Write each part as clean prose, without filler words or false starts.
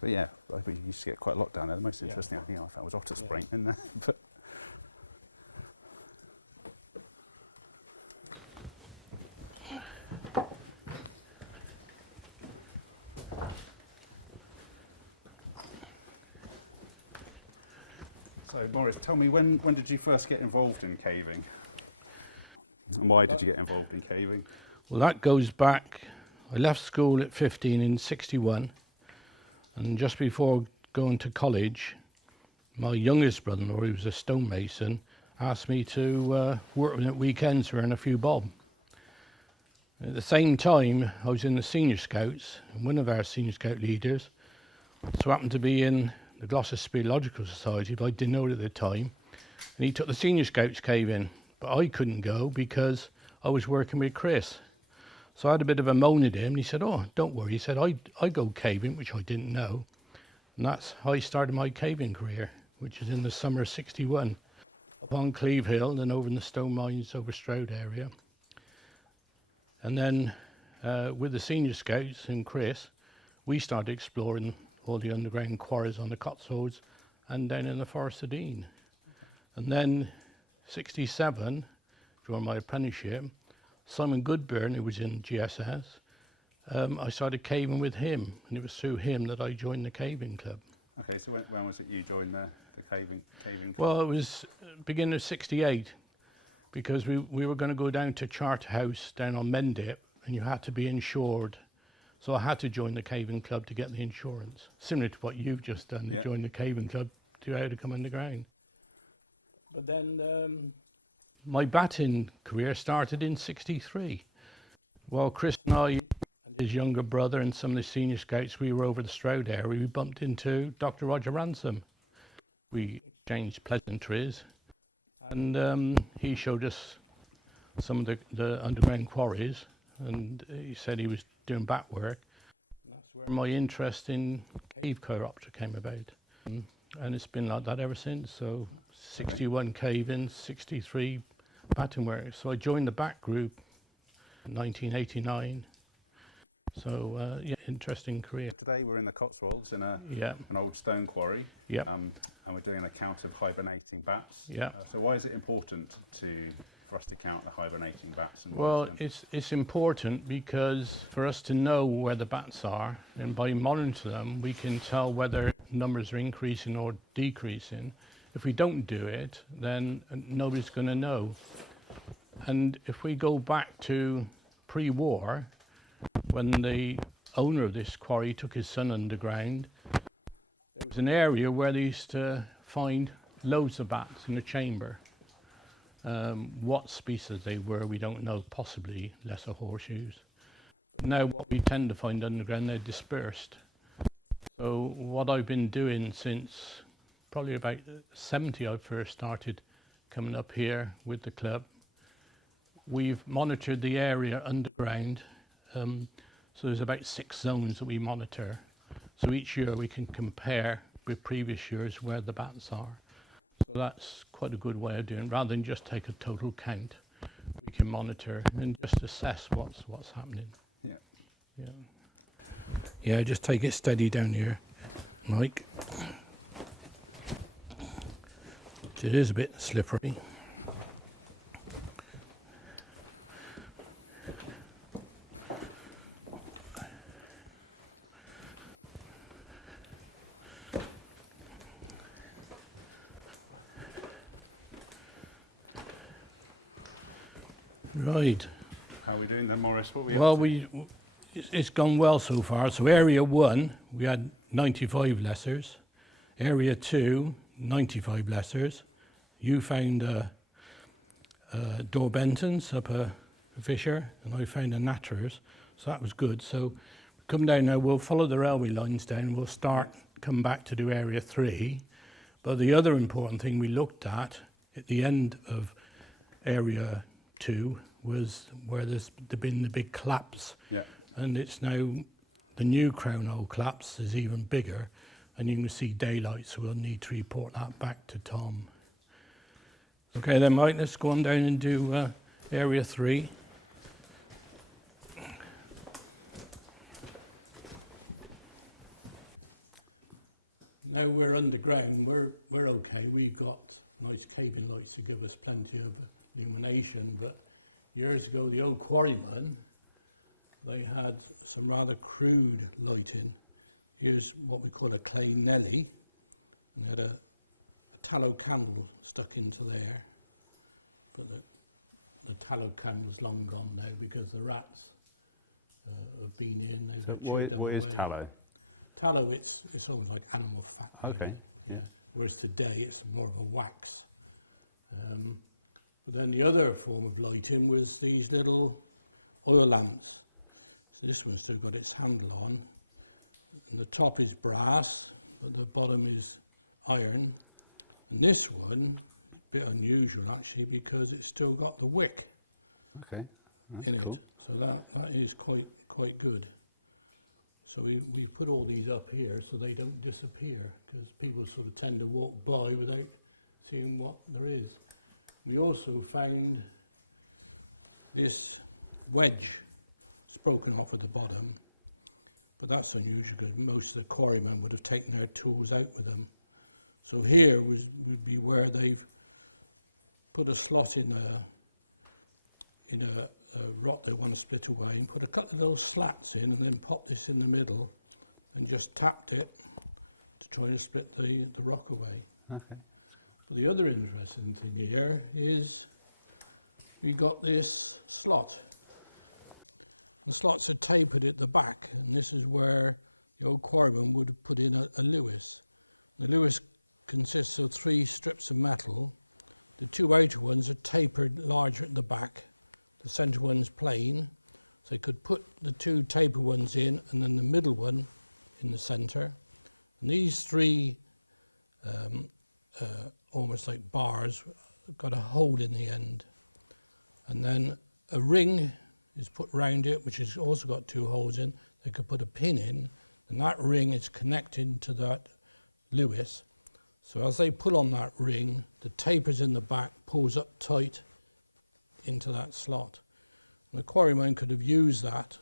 But yeah, we used to get quite a lot down there. The most interesting thing I found was otter spring in there. But so, Maurice, tell me, when did you first get involved in caving? And why did you get involved in caving? Well, that goes back, I left school at 15 in 61, and just before going to college, my youngest brother-in-law, who was a stonemason, asked me to work with him at weekends to earn a few bob. At the same time, I was in the Senior Scouts, and one of our Senior Scout leaders so happened to be in the Gloucester Speleological Society, but I didn't know it at the time, and he took the Senior Scouts caving, but I couldn't go because I was working with Chris. So I had a bit of a moan at him, and he said, oh, don't worry, he said, I go caving, which I didn't know, and that's how I started my caving career, which is in the summer of 61, up on Cleve Hill, and then over in the stone mines over Stroud area. And then with the Senior Scouts and Chris, we started exploring all the underground quarries on the Cotswolds and down in the Forest of Dean. Okay. And then 67, during my apprenticeship, Simon Goodburn, who was in GSS, I started caving with him, and it was through him that I joined the caving club. Okay, so when was it you joined the caving club? Well, it was beginning of 68, because we were going to go down to Charterhouse down on Mendip, and you had to be insured. So I had to join the caving club to get the insurance, similar to what you've just done, join the caving club to how to come underground. But then my batting career started in 63. While Chris and I and his younger brother and some of the Senior Scouts, we were over the Stroud area, we bumped into Dr. Roger Ransom. We exchanged pleasantries, and he showed us some of the underground quarries, and he said he was doing back work, and that's where my interest in cave chiroptera came about. And it's been like that ever since. So 61 caving, 63 batting work. So I joined the back group in 1989. So yeah, interesting career. Today we're in the Cotswolds in an old stone quarry, and we're doing a count of hibernating bats. So why is it important for us to count the hibernating bats and monitor them? Well, it's important because for us to know where the bats are, and by monitoring them, we can tell whether numbers are increasing or decreasing. If we don't do it, then nobody's going to know. And if we go back to pre-war, when the owner of this quarry took his son underground, there was an area where they used to find loads of bats in a chamber. What species they were, we don't know, possibly lesser horseshoes. But now what we tend to find underground, they're dispersed. So what I've been doing since probably about 70, I first started coming up here with the club. We've monitored the area underground. So there's about 6 zones that we monitor. So each year we can compare with previous years where the bats are. So that's quite a good way of doing it. Rather than just take a total count, we can monitor and just assess what's happening. Yeah, just take it steady down here, Mike. It is a bit slippery. Right. How are we doing then, Maurice? What are we up to? It's gone well so far. So Area 1, we had 95 lessers. Area 2, 95 lessers. You found Dor Bentons up a fissure, and I found a Natters. So that was good. So come down now, we'll follow the railway lines down. We'll start, come back to do Area 3. But the other important thing we looked at the end of Area 2 was where there's been the big collapse. And it's now the new crown hole collapse is even bigger, and you can see daylight, so we'll need to report that back to Tom. Okay then, Mike, let's go on down and do Area 3. Now we're underground, we're okay. We've got nice caving lights to give us plenty of illumination, but years ago the old quarrymen, they had some rather crude lighting. Here's what we call a clay Nelly, and they had a tallow candle stuck into there, but the tallow candle's long gone now because the rats have been in, they've chewed them away. What is tallow? Tallow, it's almost like animal fat, really. Okay. Yeah. Whereas today it's more of a wax. But then the other form of lighting was these little oil lamps. So this one's still got its handle on, and the top is brass, but the bottom is iron. And this one is a bit unusual actually because it's still got the wick in cool. it. So that is quite good. So we put all these up here so they don't disappear, because people sort of tend to walk by without seeing what there is. We also found this wedge. It's broken off at the bottom, but that's unusual because most of the quarrymen would have taken their tools out with them. So here would be where they've put a slot in a rot they want to split away, and put a couple of little slats in, and then pop this in the middle and just tapped it to try to split the rock away. Okay. But the other interesting thing here is we got this slot. The slots are tapered at the back, and this is where the old quarryman would have put in a Lewis. The Lewis consists of 3 strips of metal. The 2 outer ones are tapered larger at the back. The centre one's plain, so they could put the 2 taper ones in and then the middle one in the centre. And these 3 almost like bars got a hole in the end. And then a ring is put round it, which has also got 2 holes in. They could put a pin in, and that ring is connected to that Lewis. So as they pull on that ring, the tapers in the back pulls up tight into that slot. And the quarryman could have used that.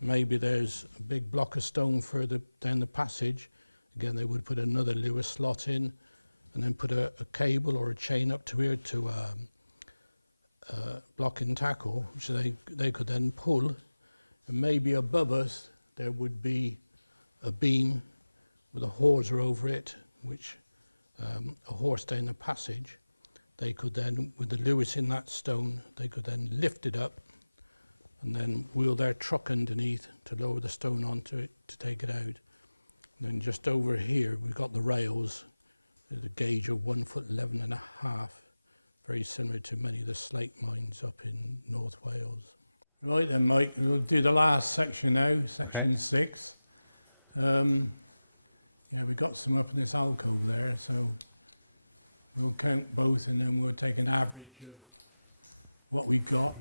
Maybe there's a big block of stone further down the passage. Again, they would put another Lewis slot in, and then put a cable or a chain up to here to block and tackle, which they could then pull. And maybe above us there would be a beam with a hawser over it, which a horse down the passage. They could then, with the Lewis in that stone, they could then lift it up and then wheel their truck underneath to lower the stone onto it to take it out. And then just over here we've got the rails. There's a gauge of 1'11½", very similar to many of the slate mines up in North Wales. Right then, Mike, we'll do the last section now, section 6. Yeah, we got some up in this alcove there, so we'll count both and then we'll take an average of what we got.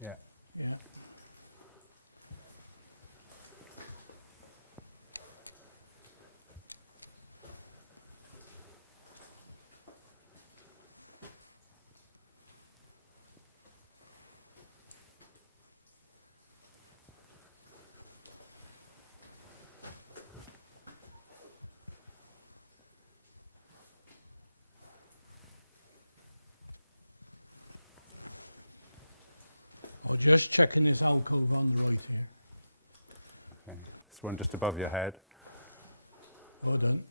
Yeah. Yeah. I'll just checking this alcove on the right here. Okay. This one just above your head. Well done.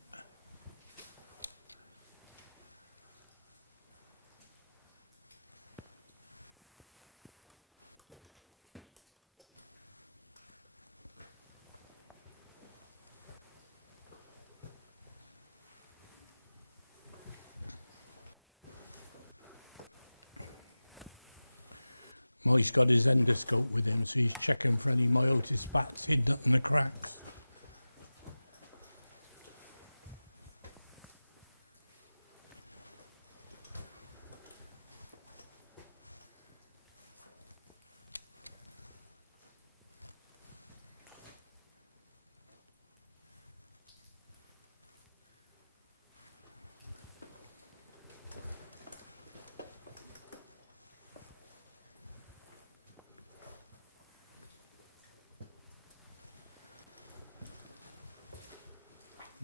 Mike's got his endoscope with him, so he's checking for any myotis spats hidden up in the cracks.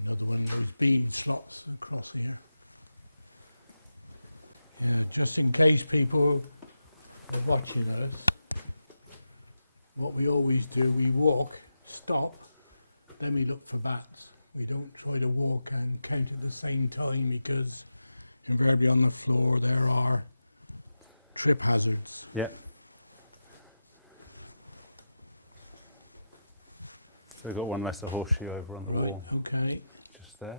Another one of those beam slots across here. Yeah, just in case people are watching us, what we always do, we walk, stop, then we look for bats. We don't try to walk and count at the same time, because invariably on the floor there are trip hazards. Yeah. So we've got one less horseshoe over on the Right, wall. okay. Just there.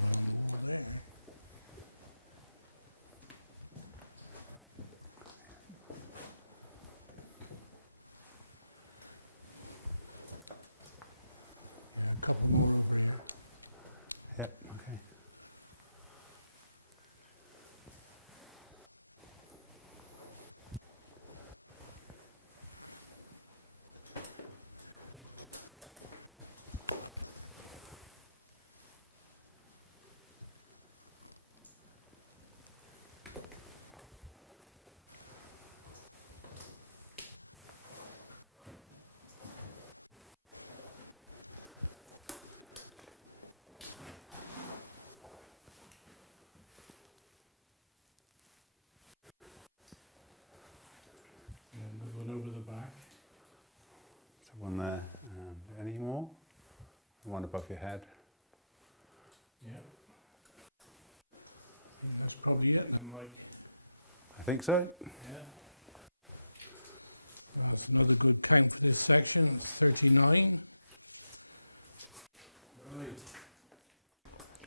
One on the wall there. Yeah, a couple more over here. Yeah, okay. Another one over the back. So one there. Any more? One above your head. Yeah. I think that's probably it then, Mike. I think so. Yeah. That's another good count for this section. It's 39. Right.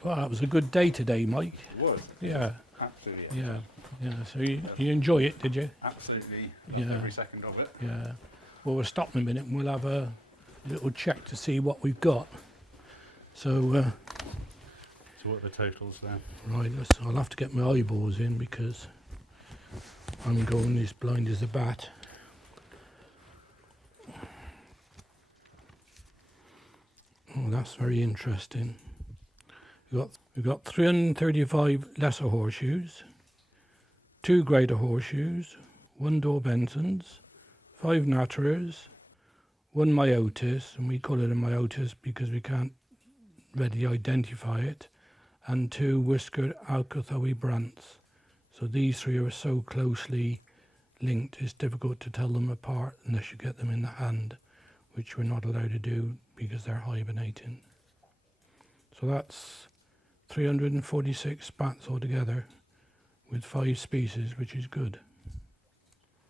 Well, that was a good day today, Mike. It was. It Yeah. was absolutely excellent. Yeah. So you enjoy it, did you? Absolutely loved Yeah. every second of it. Yeah. Well, we'll stop in a minute and we'll have a little check to see what we've got. So, So what are the totals then? right, I'll have to get my eyeballs in because I'm going as blind as a bat. Oh, that's very interesting. We've got 335 lesser horseshoes, 2 greater horseshoes, 1 door Benson's, 5 natterers, 1 myotis, and we call it a myotis because we can't readily identify it, and 2 whiskered Alcathoe brants. So these 3 are so closely linked, it's difficult to tell them apart unless you get them in the hand, which we're not allowed to do because they're hibernating. So that's 346 bats altogether with 5 species, which is good.